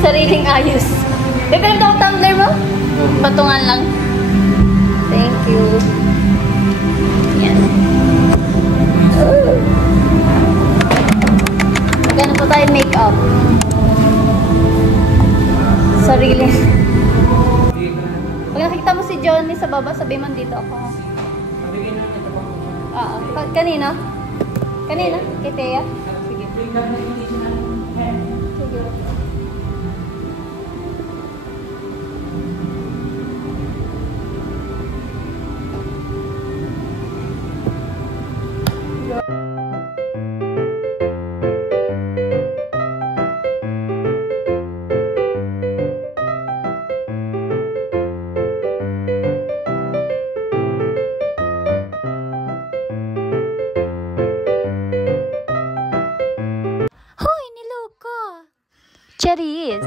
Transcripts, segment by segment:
Sariling ayos. May pinagdito ang tumbler mo? Patungan lang. Thank you. Yan. Magano po tayo make-up. Sarili. Pag nakikita mo si Johnny sa baba, sabihin mo dito ako. Kanina? Kanina? Kay Thea? Sige. Cherries.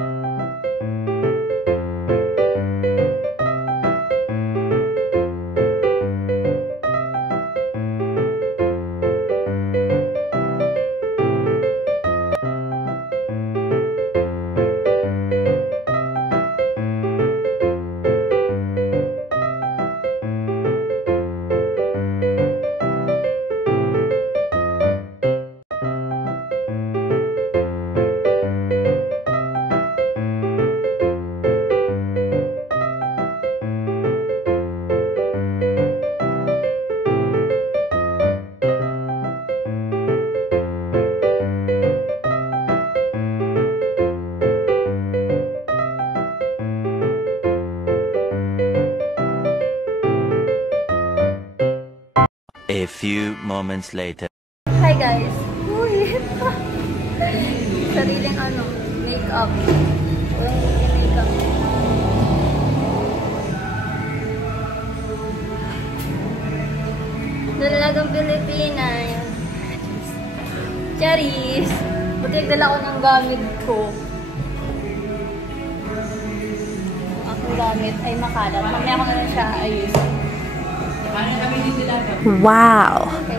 A few moments later. Hi guys. Uy, sariling makeup. Makeup. Dalagang Pilipina. Cherries. Buti nagdala ko ng gamit ko. Ang aking gamit ay makalat. Mamaya ko na lang siya ayos. Wow! Okay,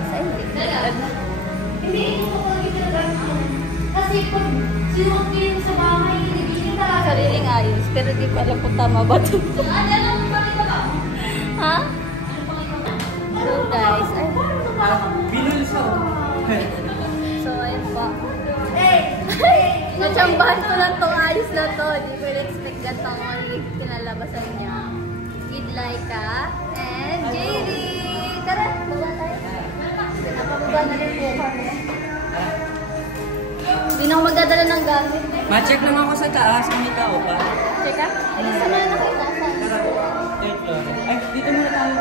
kasi pag sinuot ko yun sa bahay, sariling ayos. Pero di ko alam kung tama ba ito. Ha? So guys, so ayun pa. Natsambahan ko lang itong ayos na to. Di ko expect ganito ang magiging kinalabasan niya. Kid Laika and JD. Tara, baba tayo. Napababa na rin po kami. Hindi na ako magdadala ng gamit. Ma-check lang ako sa taas kung may tao pa. Check ka? Ay, sama na kayo nasa. Third floor. Ay, dito muna tayo.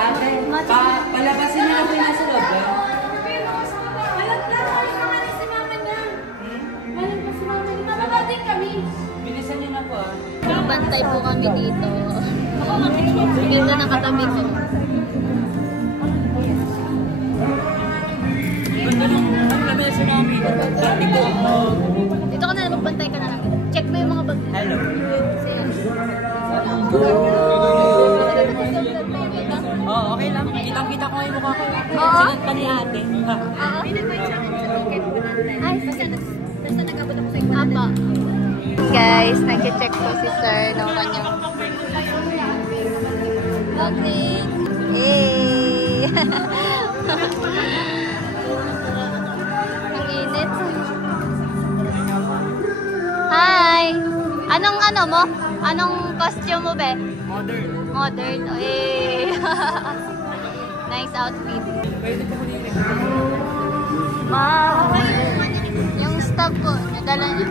Ate, palabasin niyo lang po yung nasa loob. Bilisan niyo na po ah. Bantay po kami dito. Ganda ng katabi ko. Ganda lang ang labesin namin. Sabi ko. Dito ka na lang, magbantay ka na lang. Check mo yung mga bag. Hello. Oh, okay lang. Kitang-kita ko yung mukha ko. Sinat ka ni ate. Ay, basta nag-abot ako sa inyo. Apa. Guys, nag-check po si sir ng kanyang okay. Hey! Ang init. Hi! Anong mo? Anong costume mo, be? Modern. Modern. Hey! Nice outfit. Wow! Yung stuff ko, nadala niya.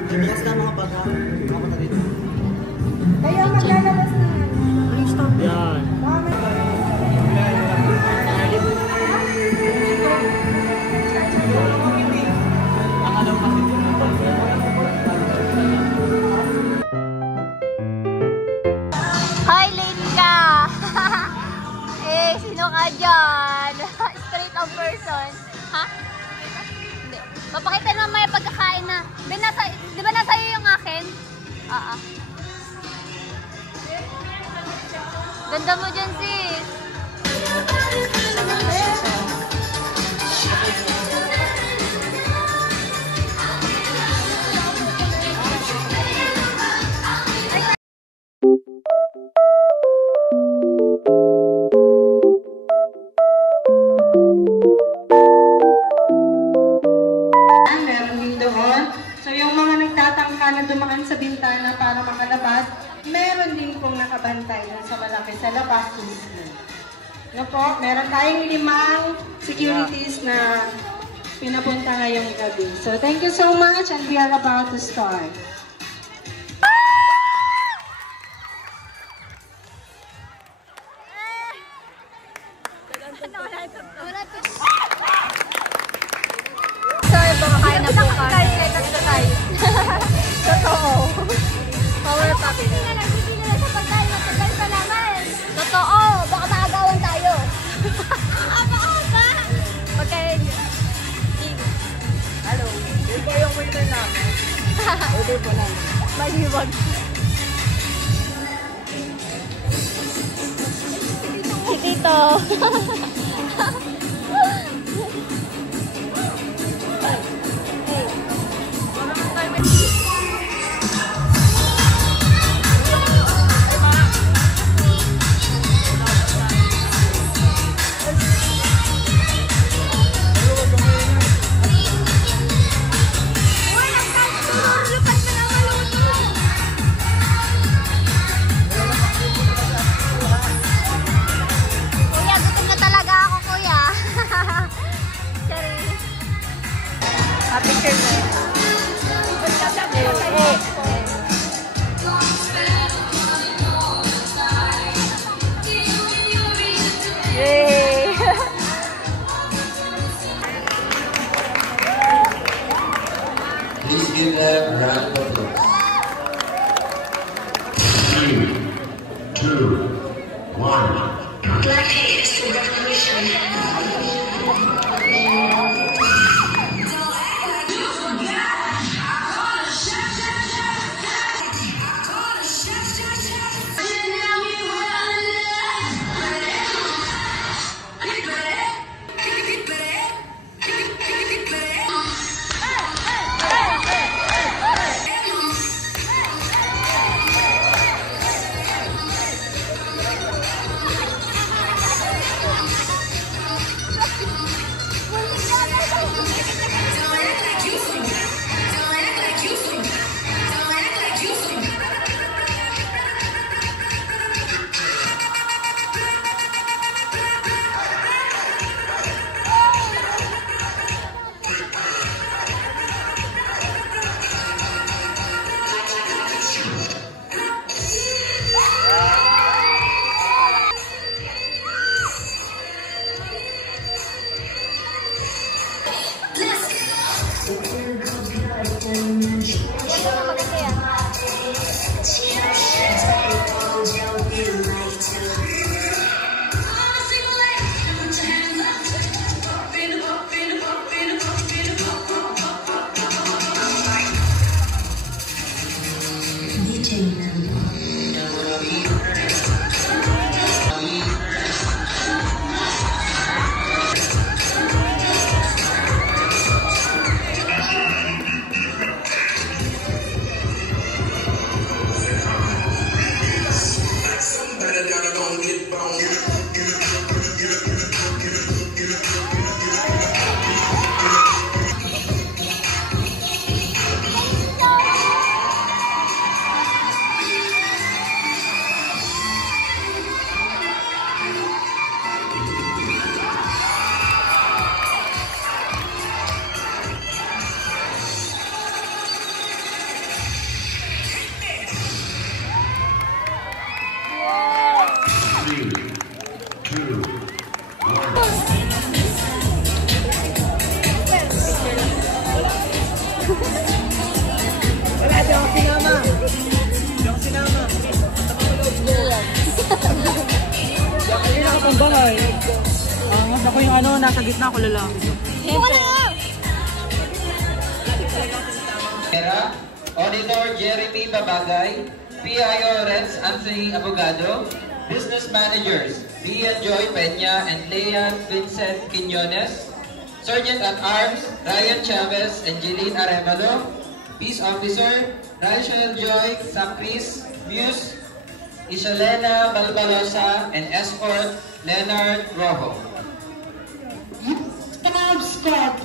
Kaya maglalabas na Yung stop yan. Hi, Linka! Eh, sino ka dyan? Straight up person. Ha? Hindi. Papakita naman may pagkakain na. Di ba nasa iyo yung akin? Oo. Ganda mo dyan, sis. kailangan sa bintana para makalabas, meron din pong nakabantay dun sa malaki sa labas mismo. No po, meron tayong 5 securities na pinapunta ngayong gabi. So thank you so much and we are about to start. Sorry po, kakain na po kami. Totoo. Power pack. Hindi na sa pagkain, matagal pa naman. Totoo, baka maagawan tayo. Apa-apa. Pagkain. Hello, yun po yung waiter namin. Order po namin. Maliwag. Si Tito. Kuya, gutom na talaga ako, kuya. Sorry. Happy birthday. Yay! Please give them a round of applause. 3, 2, 1. Ako yung nasa gitna ko lalaki. Auditor Jeremy Babagay, PIO Renz Anthony Abogado, Business Managers Bia Joy Peña and Leah Vincent Quiñones, Sergeant at Arms Ryan Chavez and Jeline Arevalo, Peace Officer Rachel Joy Sapris Muse, Isalena Balbalosa, and Escort Leonard Rojo. Stab squad.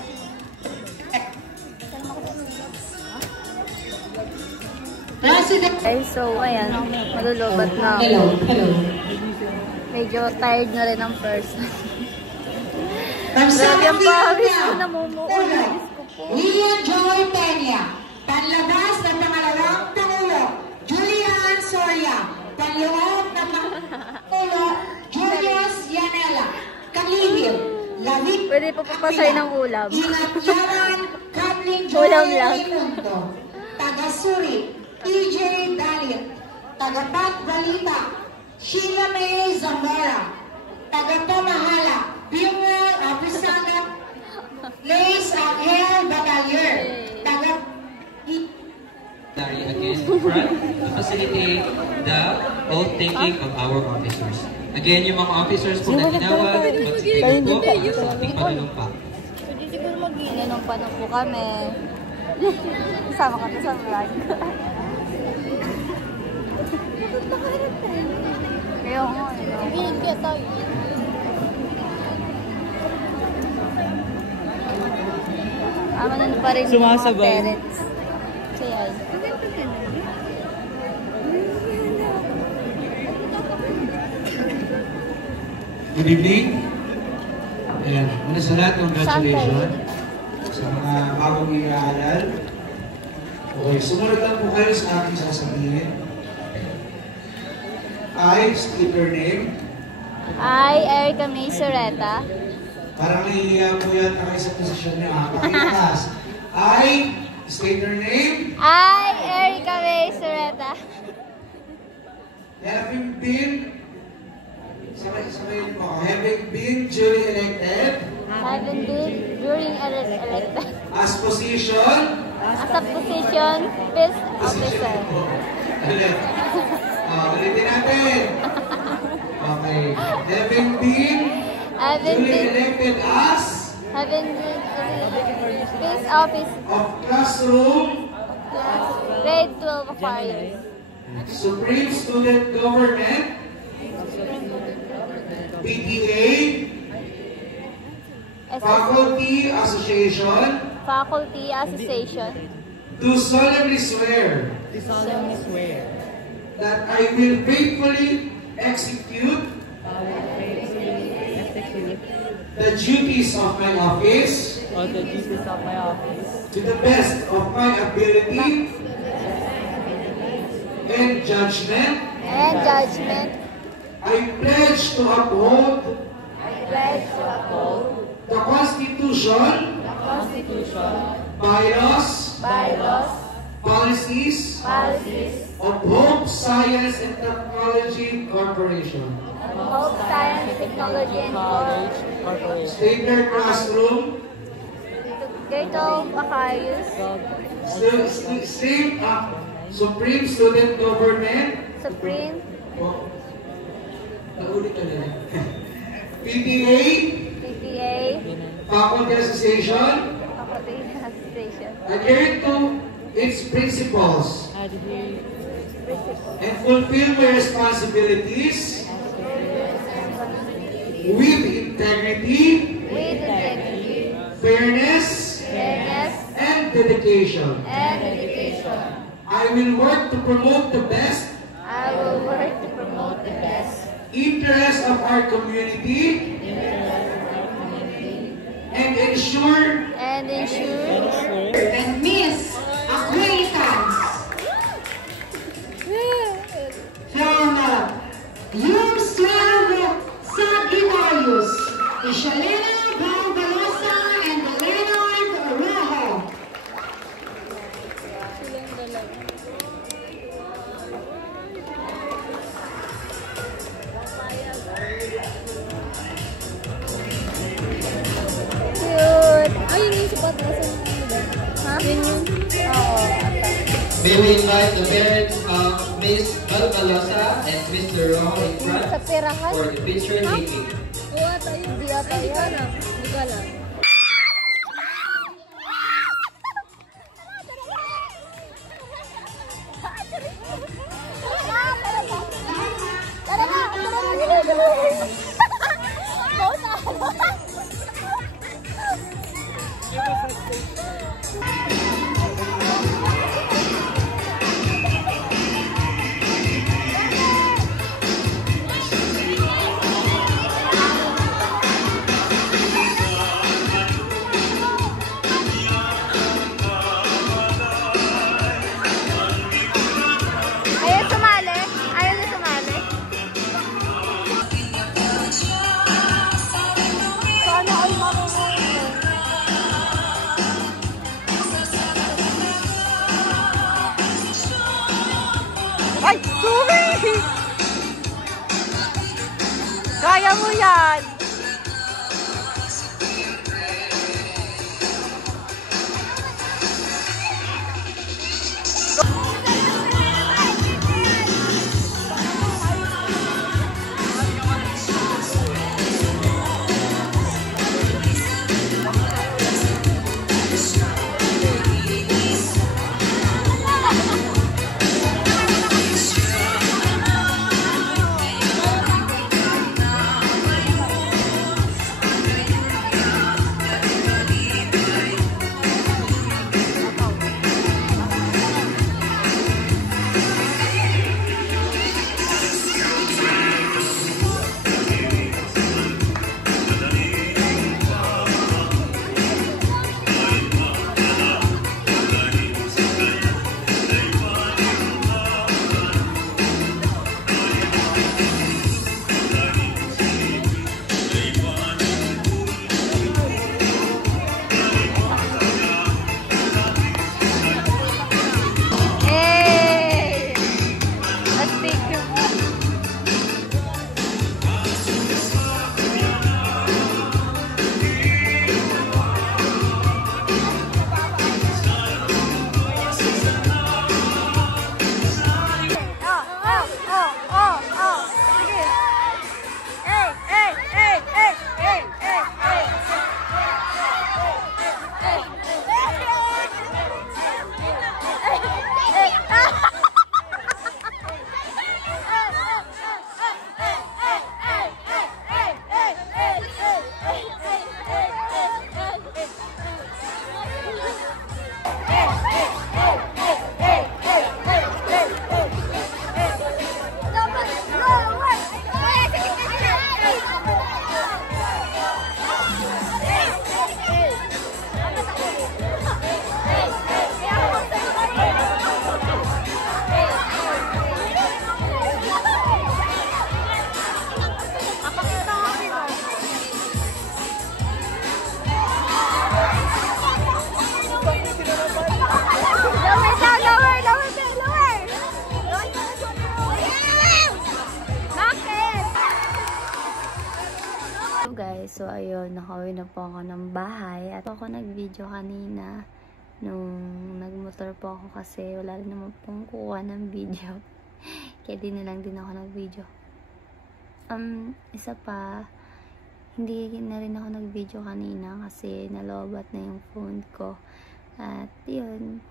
President. Okay, so ayan, malulubat na ako. Hello. Medyo tired na rin ang person. Grabe ang pawis ko, namumuulan. Leah Joy Peña. Panlabas ng pangalawang Pangulo, Julian Soria. Panloob ng Pangulo, Julius Yanela. Kalihim, Lavik. Pwede pa papasay ng ulam. Inatyaran, Kathleen Joy Ulam lang. Raimundo. Taga-Suri, TJ Dalit. Taga-Pat Balita, Sheila May Zamora. Taga-Pamahala, Bureau Apisana, Lace Angel Batalier. Again in front to facilitate the oath-taking of our officers. Again, yung mga officers po na tinawag, magsipin po sa ating panunumpa. Pwede siguro mag-inanumpa na po kami. Kasama kami sa vlog. Kaya nga, iinit kaya tayo. Ano pa rin yung mga parents. Kaya Good evening. Ayan, muna sa lahat, congratulations sa mga bagong i-aaral. Okay, sumunod lang po kayo sa aking sasabihin. I state your name. I, Erica May Soreta. Parang nahihiya po yata kayo sa posisyon niyo. Pakitas. I state your name. I, Erica May Soreta. Having been, sabay mo, having been duly elected Having been during elected as position, as a position, peace officer. Ulit. Ulitin natin. Okay. Having been duly elected as Having been peace officer, of classroom, grade 12 Aquarius. Supreme Student Government, PTA, Faculty Association, Faculty Association, do solemnly swear that I will faithfully execute the duties of my office to the best of my ability and judgment. I pledge to uphold the Constitution, bylaws, policies of Hope Science and Technology Corporation. Hope Science, Technology and College, State Classroom, grade 12 Aquarius, Supreme Student Government, Supreme PTA, Faculty Association, Faculty Association, adhere to its principles and fulfill my responsibilities with integrity, fairness, and dedication. I will work to promote the best interests of our community and ensure And Miss Acquaintance from Yung Sagittarius, Ishalena Barbalosa and Leonard Rojo. Cute! Ay, yun yung sapat na sa ha? Yun yung? Oo. May we invite the parents of Miss Barbalosa and Mr. Rojo in front Sa perahan? for the picture taking. Oo, tayo. Hindi ata yan. Hindi ka lang. Tara na! Ay, sorry! Kaya mo yan! Guys, so ayun, nakauwi na po ako ng bahay at ako nag-video kanina nung nagmotor po ako kasi wala rin naman pong kuha ng video kaya di na lang din ako nag-video. Isa pa, hindi na rin ako nag-video kanina kasi nalobat na yung phone ko at yun,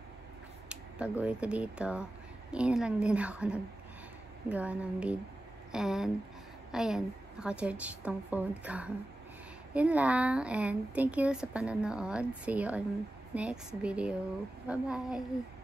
pag uwi ko dito yun lang din ako naggawa ng video and ayan, naka-charge tong phone ko. Yun lang. And thank you sa panonood. See you on next video. Bye-bye!